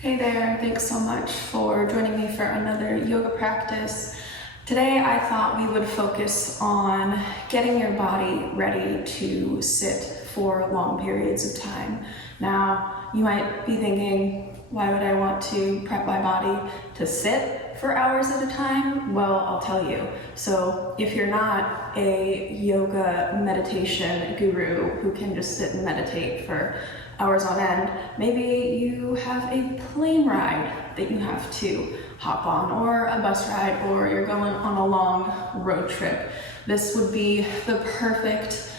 Hey there, thanks so much for joining me for another yoga practice. Today I thought we would focus on getting your body ready to sit for long periods of time. Now, you might be thinking, why would I want to prep my body to sit for hours at a time? Well, I'll tell you. So if you're not a yoga meditation guru who can just sit and meditate for hours on end, maybe you have a plane ride that you have to hop on, or a bus ride, or you're going on a long road trip. This would be the perfect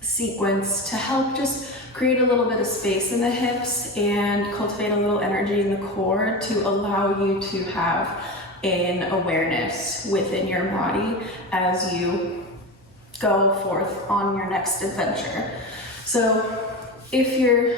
sequence to help just create a little bit of space in the hips and cultivate a little energy in the core to allow you to have an awareness within your body as you go forth on your next adventure. So if you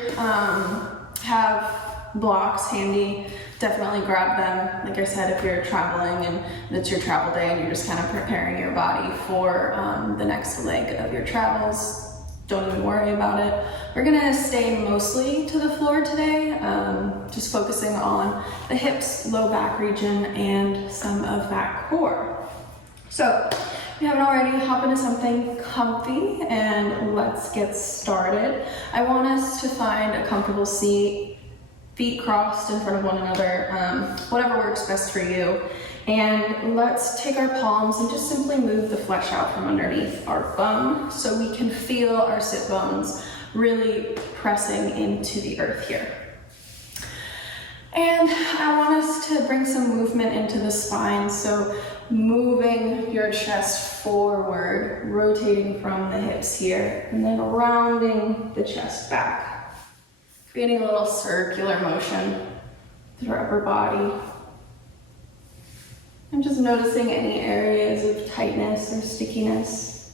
have blocks handy, definitely grab them. Like I said, if you're traveling and it's your travel day and you're just kind of preparing your body for the next leg of your travels, don't even worry about it. We're gonna stay mostly to the floor today, just focusing on the hips, low back region, and some of that core. So, if you haven't already, hop into something comfy and let's get started. I want us to find a comfortable seat, feet crossed in front of one another, whatever works best for you. And let's take our palms and just simply move the flesh out from underneath our bum so we can feel our sit bones really pressing into the earth here. And I want us to bring some movement into the spine, so moving your chest forward, rotating from the hips here, and then rounding the chest back, creating a little circular motion through our upper body. And just noticing any areas of tightness or stickiness.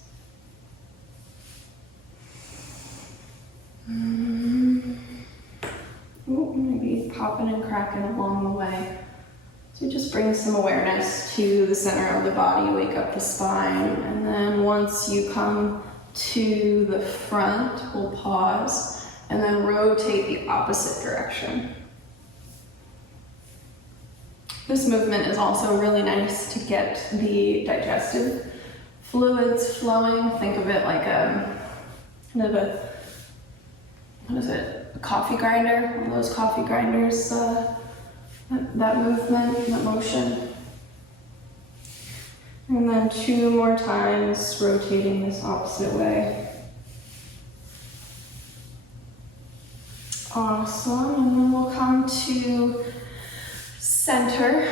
Ooh, maybe popping and cracking along the way. So just bring some awareness to the center of the body, wake up the spine, and then once you come to the front, we'll pause and then rotate the opposite direction. This movement is also really nice to get the digestive fluids flowing. Think of it like a coffee grinder, one of those coffee grinders, that movement, that motion. And then 2 more times, rotating this opposite way. Awesome, and then we'll come to center.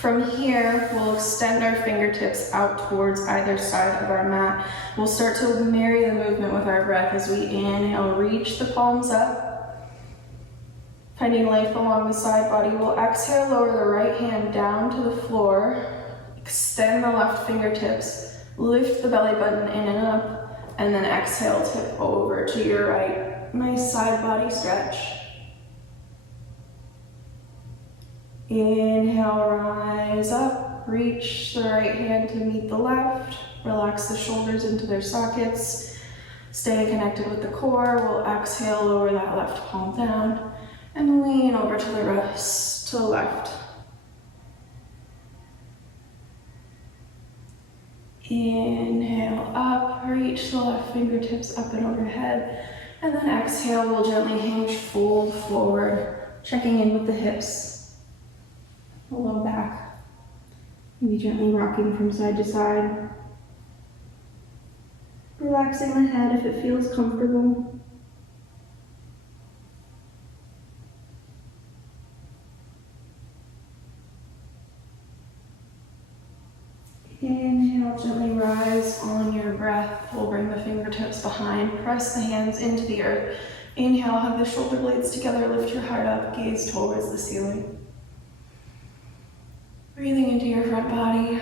From here, we'll extend our fingertips out towards either side of our mat. We'll start to marry the movement with our breath as we inhale, reach the palms up, finding life along the side body. We'll exhale, lower the right hand down to the floor, extend the left fingertips, lift the belly button in and up, and then exhale, tip over to your right. Nice side body stretch. Inhale, rise up, reach the right hand to meet the left, relax the shoulders into their sockets, stay connected with the core. We'll exhale, lower that left palm down, and lean over to the rest, to the left. Inhale up, reach the left fingertips up and overhead, and then exhale, we'll gently hinge, fold forward, checking in with the hips. The low back, maybe gently rocking from side to side. Relaxing the head if it feels comfortable. Inhale, gently rise on your breath. We'll bring the fingertips behind, press the hands into the earth. Inhale, hug the shoulder blades together, lift your heart up, gaze towards the ceiling. Breathing into your front body.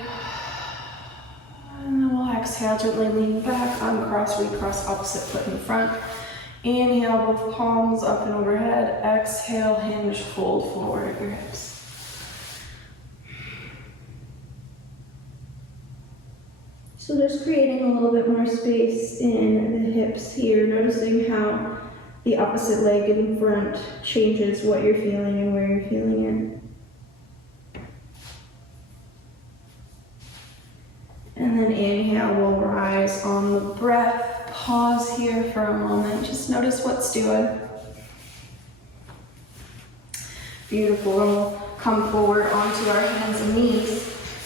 And then we'll exhale, gently lean back, uncross, recross opposite foot in front. Inhale, both palms up and overhead. Exhale, hinge, fold forward at your hips. So just creating a little bit more space in the hips here, noticing how the opposite leg in front changes what you're feeling and where you're feeling it. And then inhale, we'll rise on the breath. Pause here for a moment. Just notice what's doing. Beautiful. And we'll come forward onto our hands and knees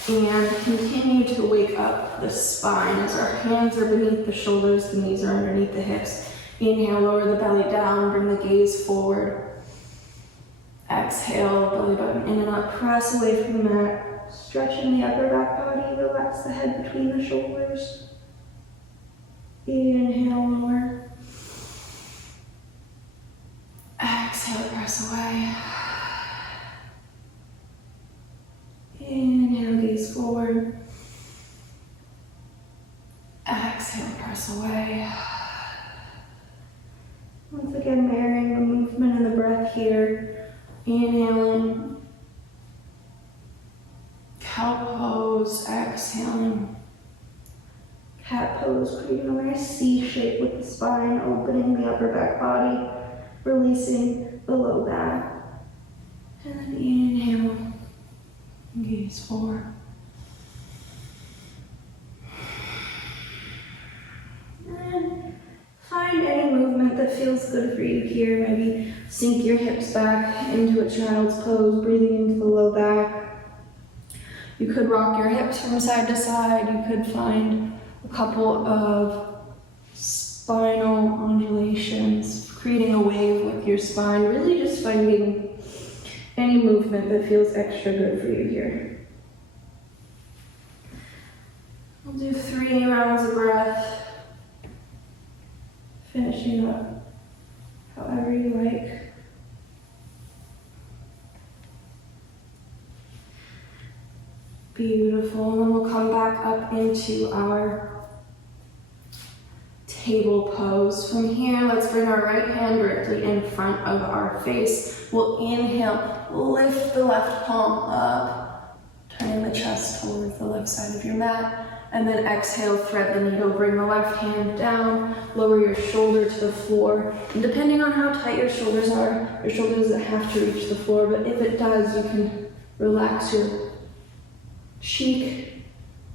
and continue to wake up the spine as our hands are beneath the shoulders, the knees are underneath the hips. Inhale, lower the belly down, bring the gaze forward. Exhale, belly button in and up, press away from the mat. Stretching the upper back body, relax the head between the shoulders. Inhale, lower. Exhale, press away. Inhale, gaze forward. Exhale, press away. Once again, marrying the movement and the breath here. Inhaling. Cow pose, exhaling. Cat pose, creating a nice C shape with the spine, opening the upper back body, releasing the low back. And then inhale, gaze forward. And find any movement that feels good for you here. Maybe sink your hips back into a child's pose, breathing into the low back. You could rock your hips from side to side. You could find a couple of spinal undulations, creating a wave with your spine. Really just finding any movement that feels extra good for you here. We'll do 3 rounds of breath, finishing up however you like. Beautiful, and then we'll come back up into our table pose. From here, let's bring our right hand directly in front of our face. We'll inhale, lift the left palm up, turning the chest towards the left side of your mat, and then exhale, thread the needle, bring the left hand down, lower your shoulder to the floor. And depending on how tight your shoulders are, your shoulder doesn't have to reach the floor, but if it does, you can relax your cheek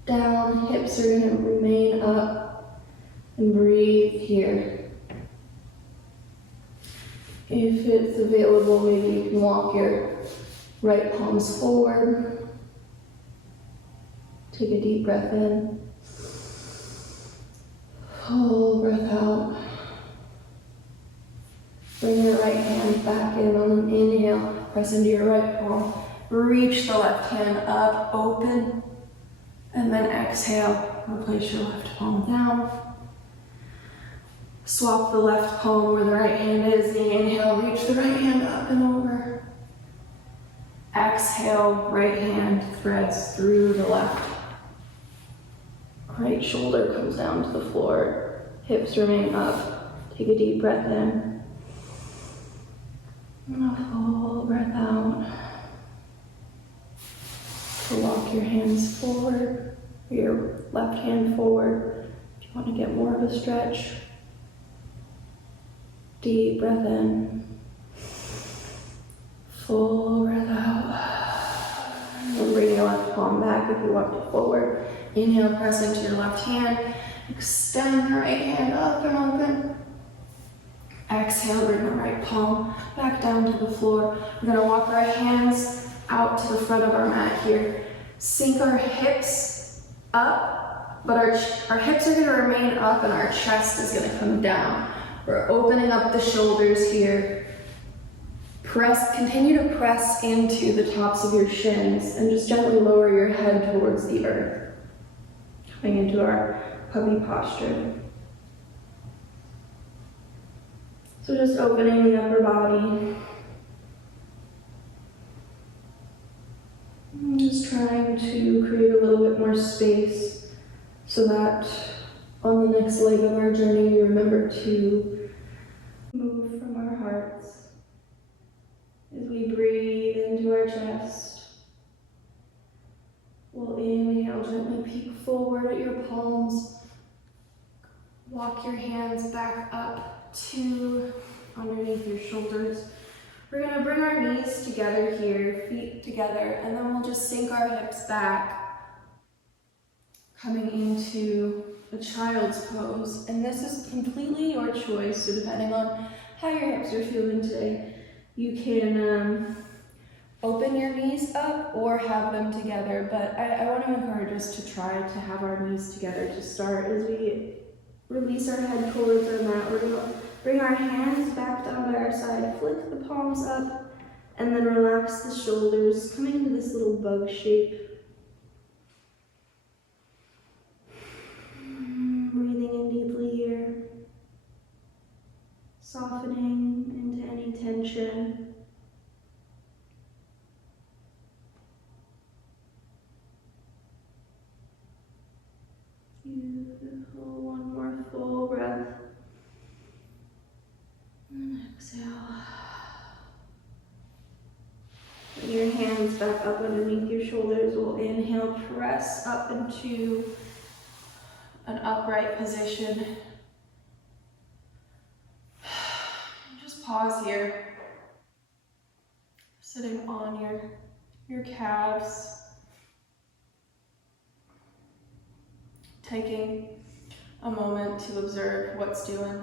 down, hips are going to remain up, and breathe here. If it's available, maybe you can walk your right palms forward. Take a deep breath in. Full breath out. Bring your right hand back in on an inhale. Press into your right palm. Reach the left hand up, open, and then exhale, replace your left palm down. Swap the left palm where the right hand is. Inhale, reach the right hand up and over. Exhale, right hand threads through the left. Right shoulder comes down to the floor. Hips remain up. Take a deep breath in. And a full breath out. So walk your hands forward, your left hand forward. If you want to get more of a stretch, deep breath in, full breath out. And bring your left palm back if you want it forward. Inhale, press into your left hand. Extend your right hand up and open. Exhale, bring the right palm back down to the floor. We're going to walk our hands out to the front of our mat here. Sink our hips up, but our hips are going to remain up and our chest is going to come down. We're opening up the shoulders here. Continue to press into the tops of your shins and just gently lower your head towards the earth. Coming into our puppy posture. So just opening the upper body. I'm just trying to create a little bit more space so that on the next leg of our journey we remember to move from our hearts as we breathe into our chest. We'll inhale, gently peek forward at your palms. Walk your hands back up to underneath your shoulders. We're gonna bring our knees together here, feet together, and then we'll just sink our hips back, coming into a child's pose. And this is completely your choice, so depending on how your hips are feeling today, you can open your knees up or have them together, but I want to encourage us to try to have our knees together to start. As we release our head towards our mat, we're going to bring our hands back down by our side, flick the palms up, and then relax the shoulders, coming into this little bug shape. Breathing in deeply here, softening into any tension. Beautiful. One more full breath. And exhale. Bring your hands back up underneath your shoulders. We'll inhale, press up into an upright position. Just pause here. Sitting on your calves. Taking a moment to observe what's doing.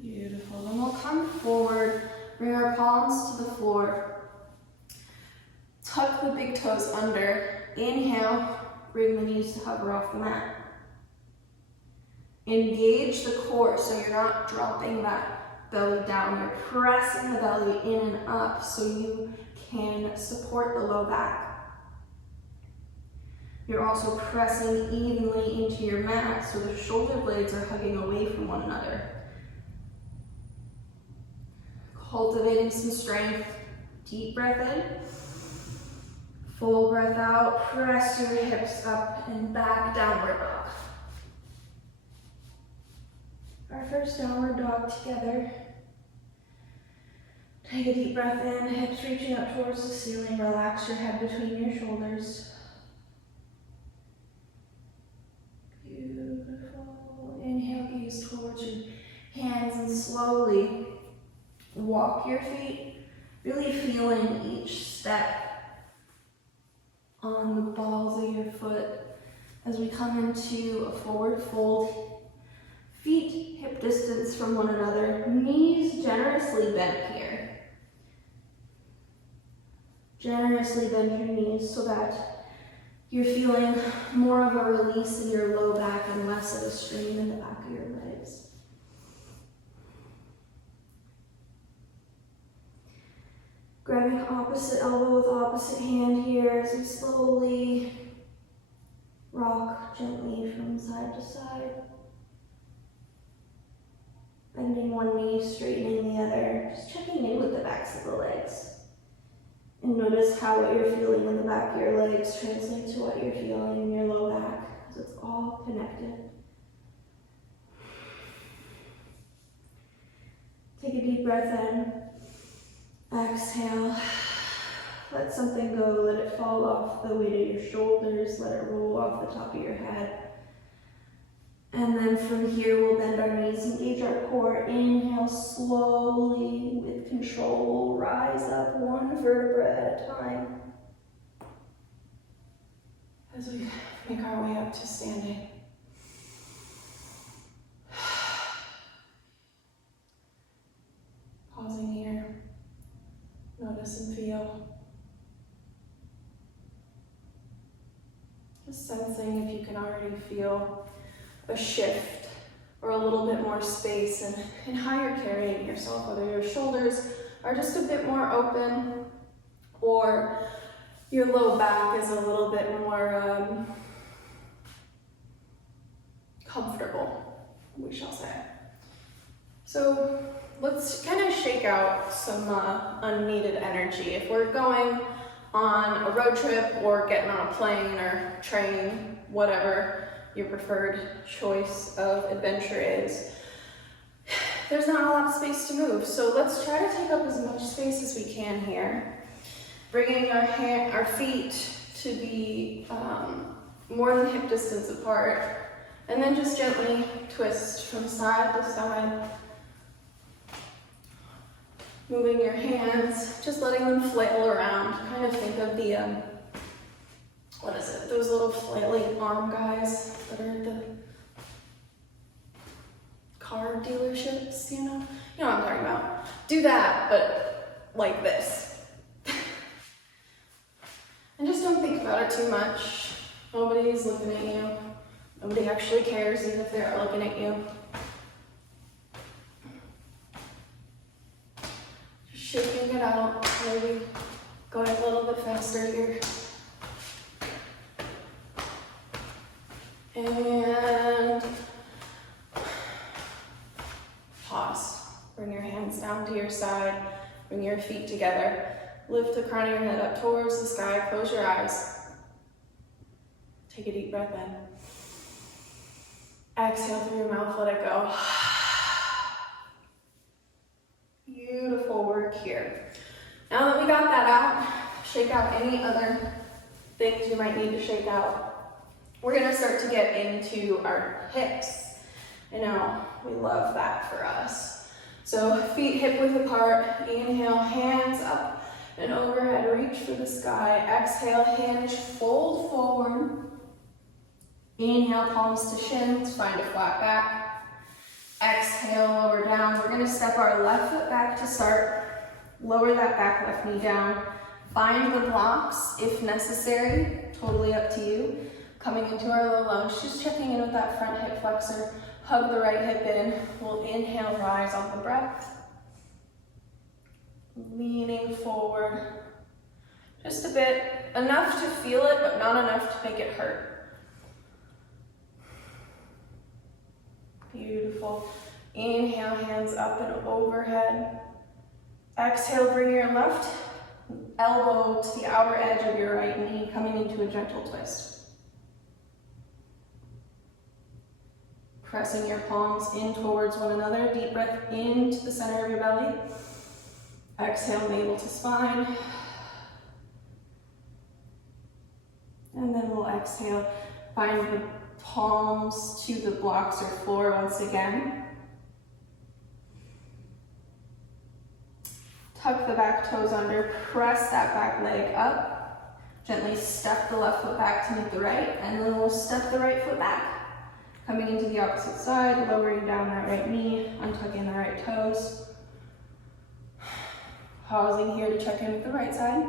Beautiful. Then we'll come forward, bring our palms to the floor. Tuck the big toes under. Inhale, bring the knees to hover off the mat. Engage the core so you're not dropping that belly down. You're pressing the belly in and up so you can support the low back. You're also pressing evenly into your mat so the shoulder blades are hugging away from one another. Cultivating some strength. Deep breath in. Full breath out. Press your hips up and back, downward dog. Our first downward dog together. Take a deep breath in, hips reaching up towards the ceiling. Relax your head between your shoulders. Beautiful. Inhale, gaze towards your hands and slowly walk your feet, really feeling each step on the balls of your foot as we come into a forward fold. Feet hip distance from one another, knees generously bent here. Generously bend your knees so that you're feeling more of a release in your low back and less of a strain in the back of your legs. Grabbing opposite elbow with opposite hand here as we slowly rock gently from side to side. Bending one knee, straightening the other, just checking in with the backs of the legs. And notice how what you're feeling in the back of your legs translates to what you're feeling in your low back, because it's all connected. Take a deep breath in. Exhale. Let something go, let it fall off the weight of your shoulders, let it roll off the top of your head. And then from here, we'll bend our knees, engage our core. Inhale slowly with control. Rise up one vertebra at a time. As we make our way up to standing. Pausing here. Notice and feel. Just sensing if you can already feel a shift or a little bit more space in how you're carrying yourself, whether your shoulders are just a bit more open or your low back is a little bit more comfortable, we shall say. So let's kind of shake out some unneeded energy. If we're going on a road trip or getting on a plane or train, whatever your preferred choice of adventure is, there's not a lot of space to move. So let's try to take up as much space as we can here. Bringing our feet to be more than hip distance apart. And then just gently twist from side to side. Moving your hands, just letting them flail around. Kind of think of the, what is it? Those little flailing arm guys that are at the car dealerships, you know? You know what I'm talking about. Do that, but like this. And just don't think about it too much. Nobody's looking at you. Nobody actually cares, even if they are looking at you. Just shaking it out, maybe going a little bit faster here. And pause. Bring your hands down to your side. Bring your feet together. Lift the crown of your head up towards the sky. Close your eyes. Take a deep breath in. Exhale through your mouth, let it go. Beautiful work here. Now that we got that out, shake out any other things you might need to shake out. We're gonna start to get into our hips. I know, we love that for us. So feet hip width apart, inhale, hands up and overhead, reach for the sky. Exhale, hinge, fold forward. Inhale, palms to shins, find a flat back. Exhale, lower down. We're gonna step our left foot back to start. Lower that back left knee down. Find the blocks if necessary, totally up to you. Coming into our low lunge, just checking in with that front hip flexor. Hug the right hip in. We'll inhale, rise on the breath. Leaning forward. Just a bit, enough to feel it, but not enough to make it hurt. Beautiful. Inhale, hands up and overhead. Exhale, bring your left elbow to the outer edge of your right knee, coming into a gentle twist. Pressing your palms in towards one another. Deep breath into the center of your belly. Exhale, navel to spine. And then we'll exhale, find the palms to the blocks or floor once again. Tuck the back toes under, press that back leg up. Gently step the left foot back to meet the right, and then we'll step the right foot back. Coming into the opposite side, lowering down that right knee, untucking the right toes. Pausing here to check in with the right side.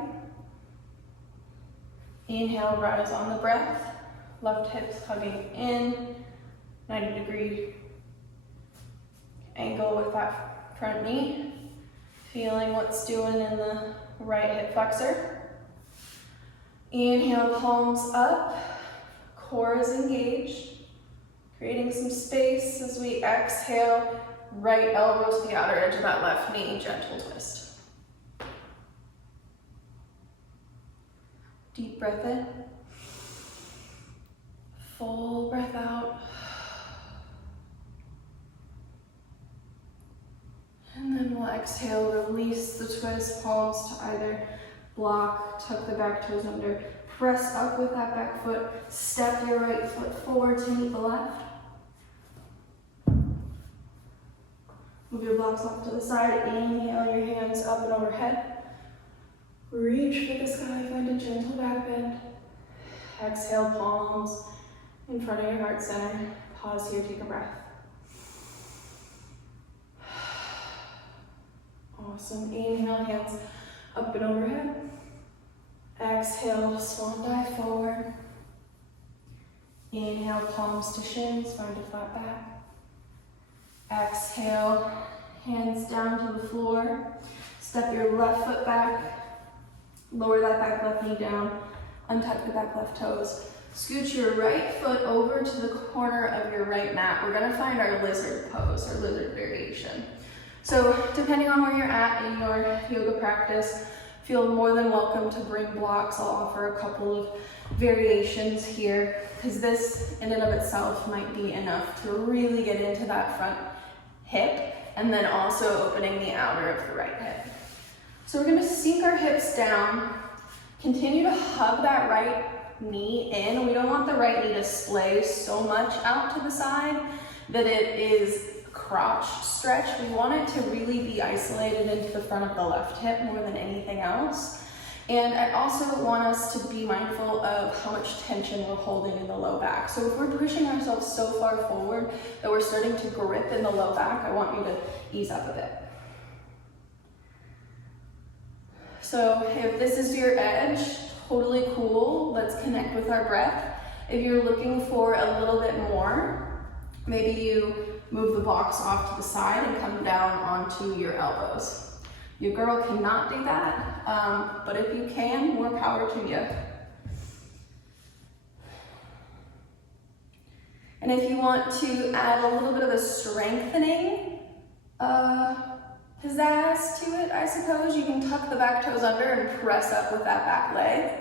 Inhale, rise on the breath. Left hips hugging in, 90-degree angle with that front knee. Feeling what's doing in the right hip flexor. Inhale, palms up, core is engaged. Creating some space as we exhale, right elbow to the outer edge of that left knee, gentle twist. Deep breath in. Full breath out. And then we'll exhale, release the twist, palms to either block, tuck the back toes under, press up with that back foot, step your right foot forward to meet the left. Move your blocks off to the side, inhale your hands up and overhead. Reach for the sky, find a gentle back bend. Exhale, palms in front of your heart center. Pause here, take a breath. Awesome. Inhale, hands up and overhead. Exhale, swan dive forward. Inhale, palms to shins, find a flat back. Exhale, hands down to the floor. Step your left foot back. Lower that back left knee down. Untuck the back left toes. Scoot your right foot over to the corner of your right mat. We're gonna find our lizard pose or lizard variation. So depending on where you're at in your yoga practice, feel more than welcome to bring blocks. I'll offer a couple of variations here because this in and of itself might be enough to really get into that front hip and then also opening the outer of the right hip. So we're gonna sink our hips down, continue to hug that right knee in. We don't want the right knee to splay so much out to the side that it is crotch stretch. We want it to really be isolated into the front of the left hip more than anything else. And I also want us to be mindful of how much tension we're holding in the low back. So if we're pushing ourselves so far forward that we're starting to grip in the low back, I want you to ease up a bit. So if this is your edge, totally cool. Let's connect with our breath. If you're looking for a little bit more, maybe you move the blocks off to the side and come down onto your elbows. Your girl cannot do that, but if you can, more power to you. And if you want to add a little bit of a strengthening pizzazz to it, I suppose, you can tuck the back toes under and press up with that back leg.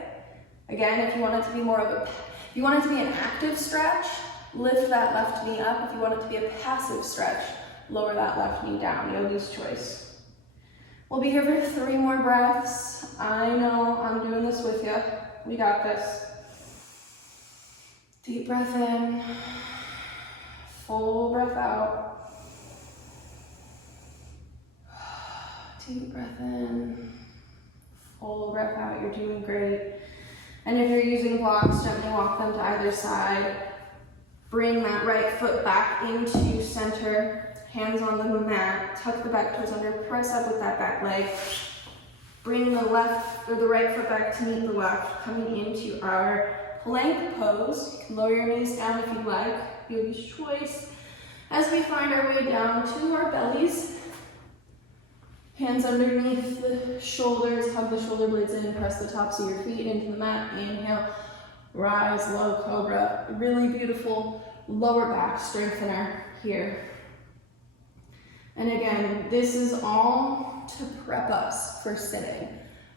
Again, if you want it to be more of a, if you want it to be an active stretch, lift that left knee up. If you want it to be a passive stretch, lower that left knee down, yogi's choice. We'll be here for 3 more breaths. I know, I'm doing this with you. We got this. Deep breath in, full breath out. Deep breath in, full breath out. You're doing great. And if you're using blocks, gently walk them to either side. Bring that right foot back into center. Hands on the mat, tuck the back toes under, press up with that back leg. Bring the left or the right foot back to meet the left, coming into our plank pose. You can lower your knees down if you'd like, yogi's choice. As we find our way down to our bellies, hands underneath the shoulders, hug the shoulder blades in, press the tops of your feet into the mat. Inhale, rise, low cobra. Really beautiful lower back strengthener here. And again, this is all to prep us for sitting.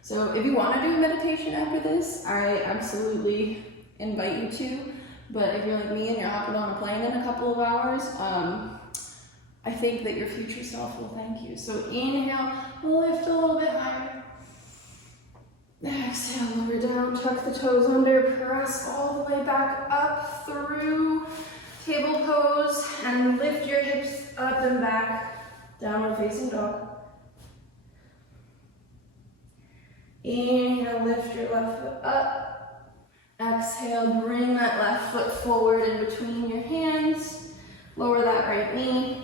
So if you want to do a meditation after this, I absolutely invite you to. But if you're like me and you're hopping on a plane in a couple of hours, I think that your future self will thank you. So inhale, lift a little bit higher. Exhale, lower down, tuck the toes under, press all the way back up through table pose, and lift your hips up and back. Downward facing dog. Inhale, lift your left foot up. Exhale, bring that left foot forward in between your hands. Lower that right knee.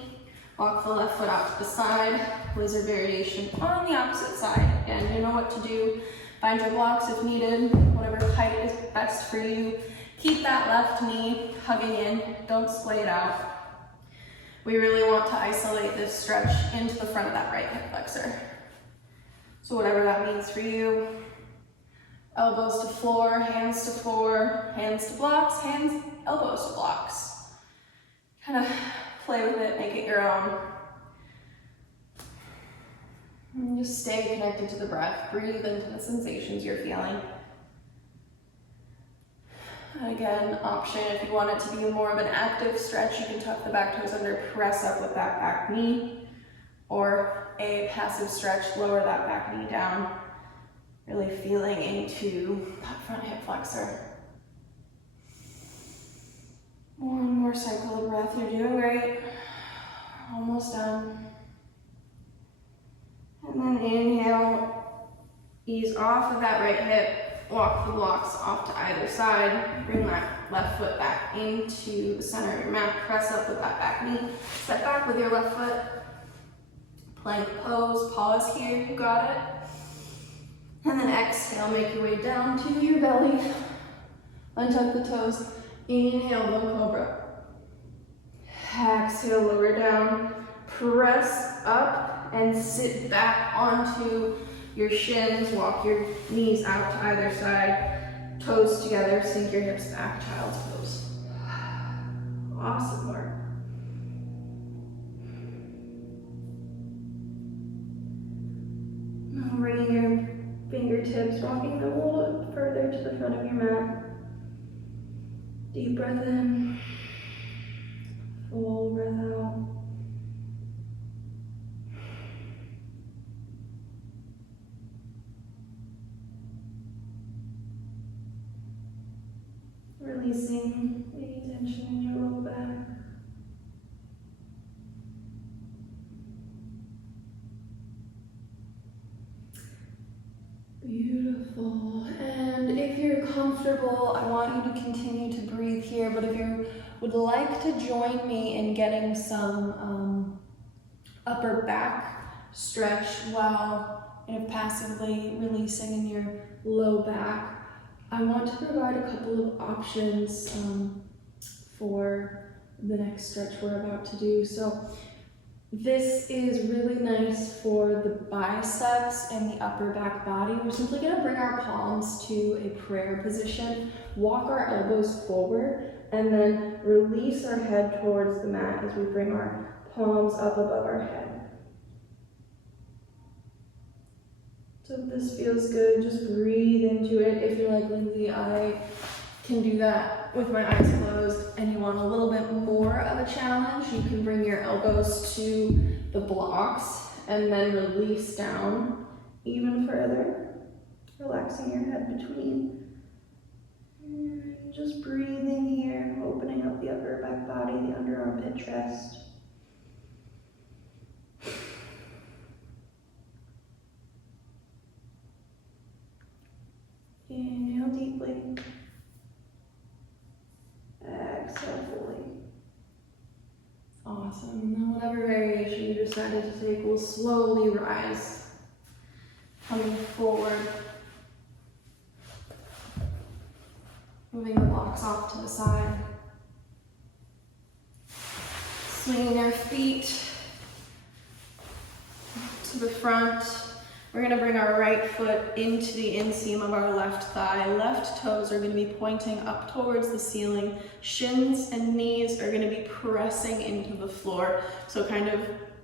Walk the left foot out to the side. Lizard variation on the opposite side. Again, you know what to do. Find your blocks if needed, whatever height is best for you. Keep that left knee hugging in. Don't splay it out. We really want to isolate this stretch into the front of that right hip flexor. So whatever that means for you. Elbows to floor, hands to blocks, elbows to blocks. Kind of play with it, make it your own. And just stay connected to the breath. Breathe into the sensations you're feeling. Again, option, if you want it to be more of an active stretch, you can tuck the back toes under, press up with that back knee, or a passive stretch, lower that back knee down, really feeling into that front hip flexor. One more cycle of breath, you're doing great. Almost done. And then inhale, ease off of that right hip. Walk the blocks off to either side. Bring that left foot back into the center of your mat. Press up with that back knee. Step back with your left foot. Plank pose. Pause here. You got it. And then exhale. Make your way down to your belly. Untuck the toes. Inhale, low cobra. Exhale, lower down. Press up and sit back onto your shins, walk your knees out to either side, toes together, sink your hips back, child's pose. Awesome work. Now bringing your fingertips, walking them a little bit further to the front of your mat. Deep breath in, full breath out. Beautiful. And if you're comfortable, I want you to continue to breathe here, but if you would like to join me in getting some upper back stretch while kind of passively releasing in your low back, I want to provide a couple of options for the next stretch we're about to do. So this is really nice for the biceps and the upper back body. We're simply going to bring our palms to a prayer position, walk our elbows forward, and then release our head towards the mat as we bring our palms up above our head. So if this feels good, just breathe into it. If you're like, Lindsay, I can do that with my eyes closed, and you want a little bit more of a challenge, you can bring your elbows to the blocks and then release down even further, relaxing your head between. And just breathing here, opening up the upper back body, the under armpit chest. Inhale deeply. Exhale fully. Awesome. And then whatever variation you decided to take will slowly rise, coming forward, moving the blocks off to the side, swinging our feet to the front. We're going to bring our right foot into the inseam of our left thigh. Left toes are going to be pointing up towards the ceiling. Shins and knees are going to be pressing into the floor. So kind of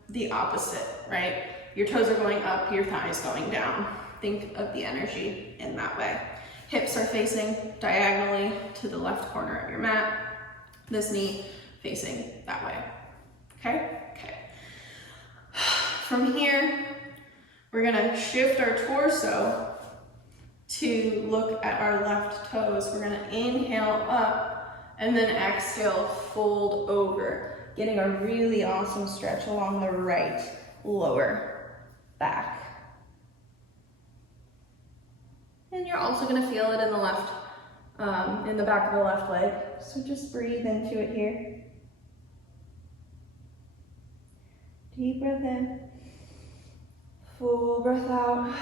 the opposite, right? Your toes are going up, your thighs going down. Think of the energy in that way. Hips are facing diagonally to the left corner of your mat. This knee facing that way. Okay? Okay. From here, we're gonna shift our torso to look at our left toes. We're gonna inhale up and then exhale, fold over, getting a really awesome stretch along the right lower back. And you're also gonna feel it in the left, in the back of the left leg. So just breathe into it here. Deep breath in. Full breath out.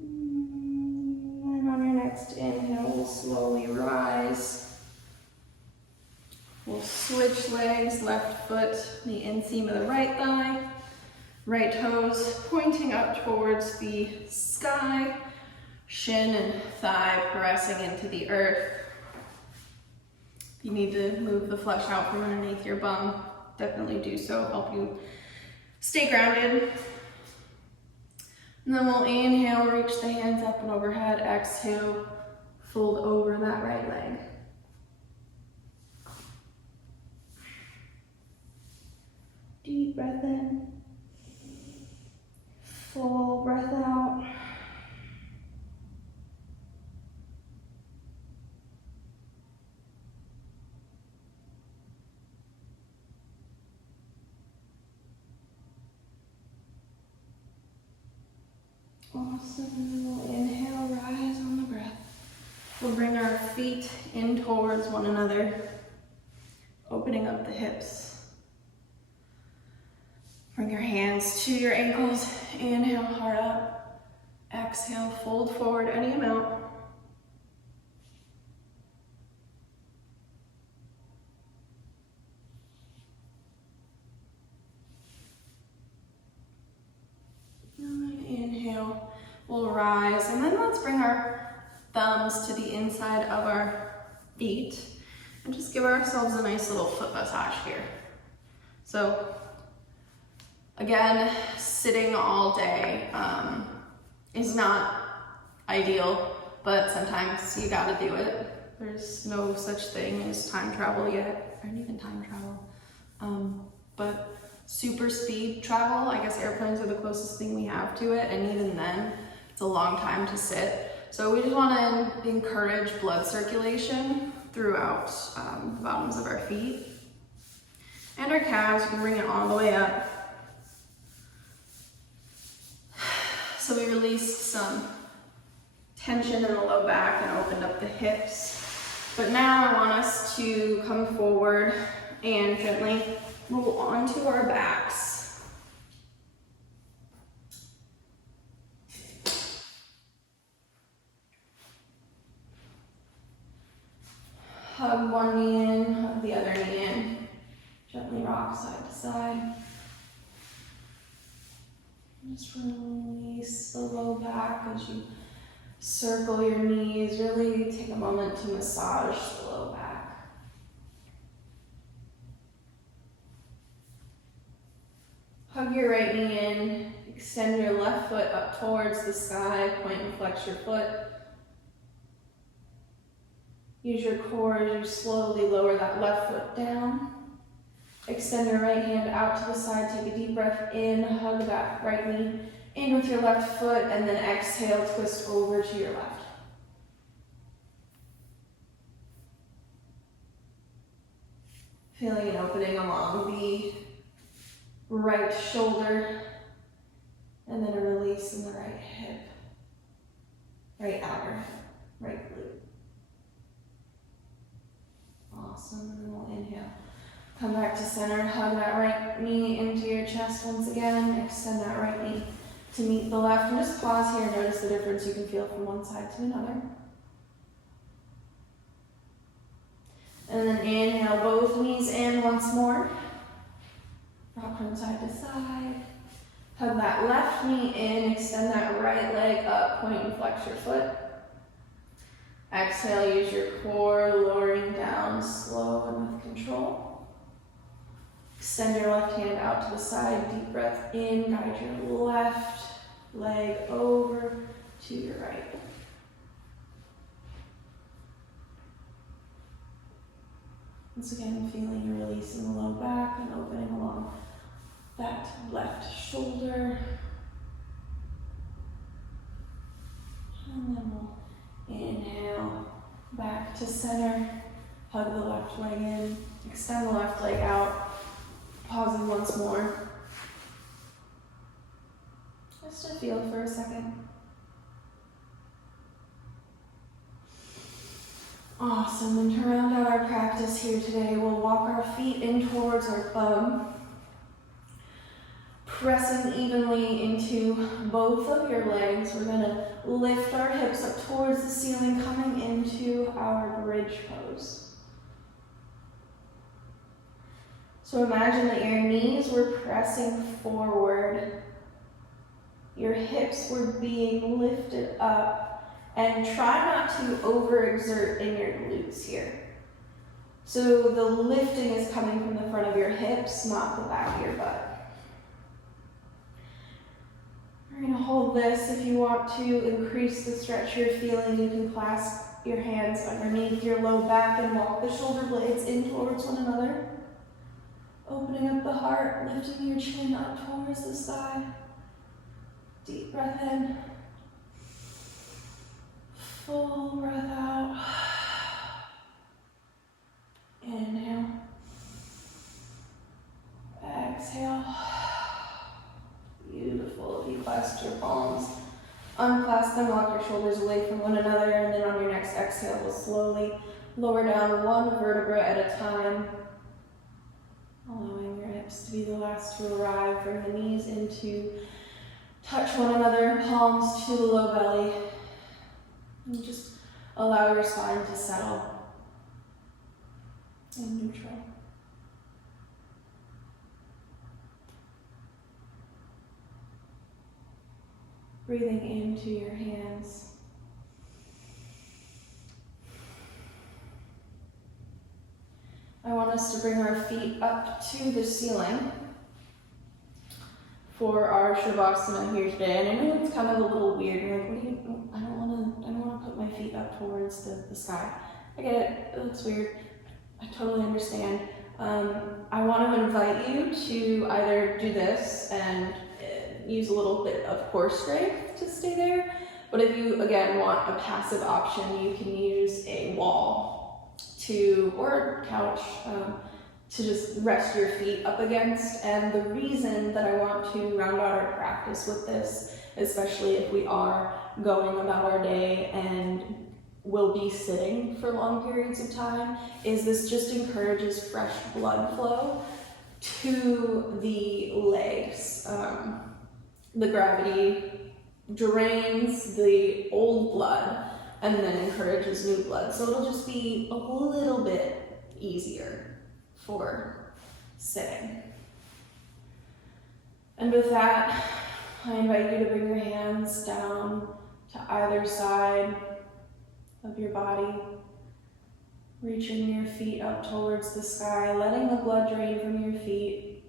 And on your next inhale, we'll slowly rise. We'll switch legs, left foot, the inseam of the right thigh, right toes pointing up towards the sky, shin and thigh pressing into the earth. If you need to move the flesh out from underneath your bum, definitely do so. Help you stay grounded. And then we'll inhale, reach the hands up and overhead. Exhale, fold over that right leg. Deep breath in. Full breath out. Awesome. We'll inhale, rise on the breath. We'll bring our feet in towards one another, opening up the hips. Bring your hands to your ankles. Inhale, heart up. Exhale, fold forward any amount. Inhale, we'll rise, and then let's bring our thumbs to the inside of our feet and just give ourselves a nice little foot massage here. So again, sitting all day is not ideal, but sometimes you gotta do it. There's no such thing as time travel yet, or even time travel, but super speed travel, I guess airplanes are the closest thing we have to it, and even then, it's a long time to sit. So we just want to encourage blood circulation throughout the bottoms of our feet. And our calves, we can bring it all the way up. So we released some tension in the low back and opened up the hips. But now I want us to come forward and gently roll onto our backs. Hug one knee in, hug the other knee in. Gently rock side to side. Just release the low back as you circle your knees. Really take a moment to massage the low back. Hug your right knee in. Extend your left foot up towards the sky. Point and flex your foot. Use your core as you slowly lower that left foot down. Extend your right hand out to the side, take a deep breath in, hug that right knee in with your left foot, and then exhale, twist over to your left. Feeling an opening along the right shoulder, and then a release in the right hip, right outer hip, right glute. Awesome, and then we'll inhale. Come back to center, hug that right knee into your chest once again. Extend that right knee to meet the left. And just pause here and notice the difference you can feel from one side to another. And then inhale, both knees in once more. Rock from side to side. Hug that left knee in, extend that right leg up, point and flex your foot. Exhale, use your core, lowering down slow and with control. Extend your left hand out to the side, deep breath in, guide your left leg over to your right. Once again, feeling your release in the low back and opening along that left shoulder. And then we'll inhale back to center, hug the left leg in, extend the left leg out. Pausing once more. Just to feel for a second. Awesome, and to round out our practice here today, we'll walk our feet in towards our bum, pressing evenly into both of your legs. We're gonna lift our hips up towards the ceiling, coming into our bridge pose. So imagine that your knees were pressing forward, your hips were being lifted up, and try not to overexert in your glutes here. So the lifting is coming from the front of your hips, not the back of your butt. We're gonna hold this. If you want to increase the stretch you're feeling, you can clasp your hands underneath your low back and walk the shoulder blades in towards one another. Opening up the heart, lifting your chin up towards the sky. Deep breath in. Full breath out. Inhale. Exhale. Beautiful. If you clasp your palms, unclasp them, walk your shoulders away from one another, and then on your next exhale, we'll slowly lower down one vertebra at a time. Allowing your hips to be the last to arrive. Bring the knees into touch one another, palms to the low belly. And just allow your spine to settle in neutral. Breathing into your hands. I want us to bring our feet up to the ceiling for our Shavasana here today. And I know it's kind of a little weird. You're like, what do you, I don't want to put my feet up towards the sky. I get it, it's weird. I totally understand. I want to invite you to either do this and use a little bit of core strength to stay there. But if you, again, want a passive option, you can use a wall or a couch to just rest your feet up against. And the reason that I want to round out our practice with this, especially if we are going about our day and will be sitting for long periods of time, is this just encourages fresh blood flow to the legs. The gravity drains the old blood and then encourages new blood. So it'll just be a little bit easier for sitting. And with that, I invite you to bring your hands down to either side of your body, reaching your feet up towards the sky, letting the blood drain from your feet,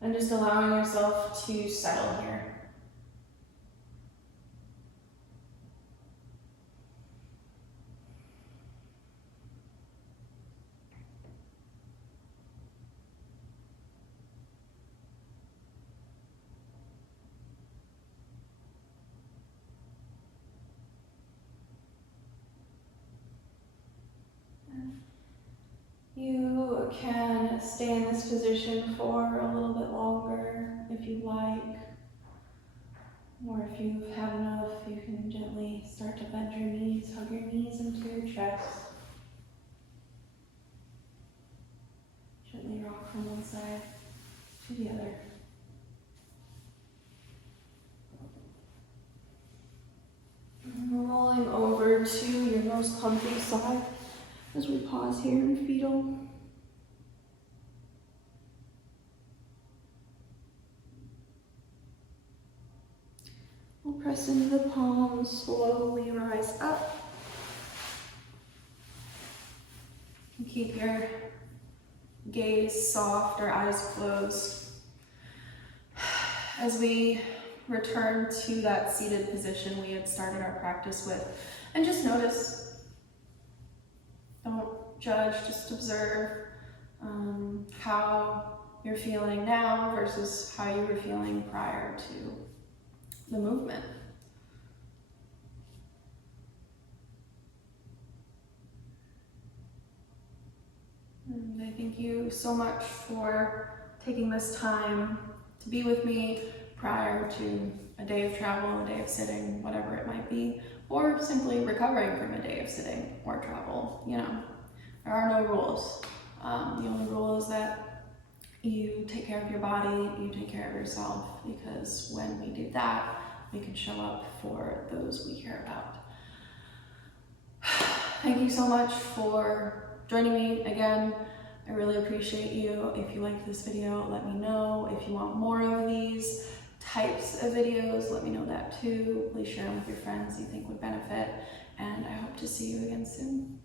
and just allowing yourself to settle here. You can stay in this position for a little bit longer if you like, or if you've had enough, you can gently start to bend your knees, hug your knees into your chest. Gently rock from one side to the other. And rolling over to your most comfy side as we pause here in fetal. We'll press into the palms, slowly rise up. And keep your gaze soft or eyes closed. As we return to that seated position we had started our practice with, and just notice. Don't judge, just observe how you're feeling now versus how you were feeling prior to the movement. And I thank you so much for taking this time to be with me prior to a day of travel, a day of sitting, whatever it might be, or simply recovering from a day of sitting or travel. You know, there are no rules. The only rule is that you take care of your body, you take care of yourself, because when we do that, we can show up for those we care about. Thank you so much for joining me again. I really appreciate you. If you liked this video, let me know. If you want more of these types of videos, let me know that too. Please share them with your friends you think would benefit, and I hope to see you again soon.